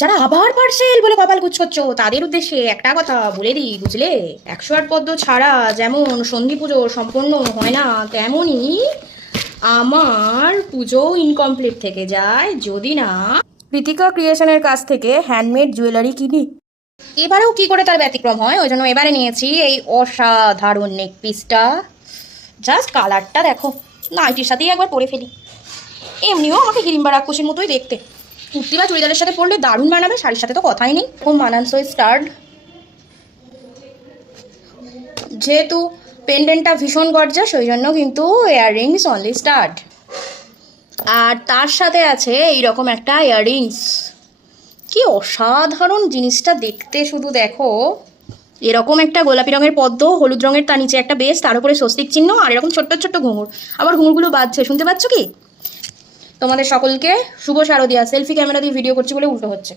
যারা আবার পার্সেল বলে কপাল কুচকচ্ছো তাদের উদ্দেশ্যে একটা কথা বলে দিই, বুঝলে? 108 পদ্ম ছাড়া যেমন সন্ধি পুজো সম্পন্ন হয় না, তেমনই আমার পুজো ইনকমপ্লিট থেকে যায় যদি না কৃতিকা ক্রিয়েশনের কাছ থেকে হ্যান্ডমেড জুয়েলারি কিনি। এবারেও কি করে তার ব্যতিক্রম হয়, ওই জন্য এবারে নিয়েছি এই অসাধারণ নেক পিসটা। জাস্ট কালারটা দেখো, নাইটির সাথেই একবার পরে ফেলি। এমনিও আমাকে হিড়িম্বা রাক্ষসীর মতোই দেখতে, কুর্তি বা চুড়িদারের সাথে পরলে দারুণ মানাবে, শাড়ির সাথে তো কথাই নেই, খুব মানানসই স্টার্ড। যেহেতু পেন্ডেন্টটা ভীষণ গর্জাস, ওই জন্য কিন্তু ইয়াররিংস অনলি স্টার্ট। আর তার সাথে আছে এইরকম একটা ইয়াররিংস। কি অসাধারণ জিনিসটা দেখতে, শুধু দেখো। এরকম একটা গোলাপি রঙের পদ্ম, হলুদ রঙের, তার নিচে একটা বেস, তার উপরে স্বস্তিক চিহ্ন, আর এরকম ছোট্ট ছোট্ট ঘুঙুর। আবার ঘুঙুরগুলো বাজছে, শুনতে পাচ্ছ কি? তোমাদের সকলকে শুভ শারদিয়া। সেলফি ক্যামেরা দিয়ে ভিডিও করছি বলে উল্টো হচ্ছে।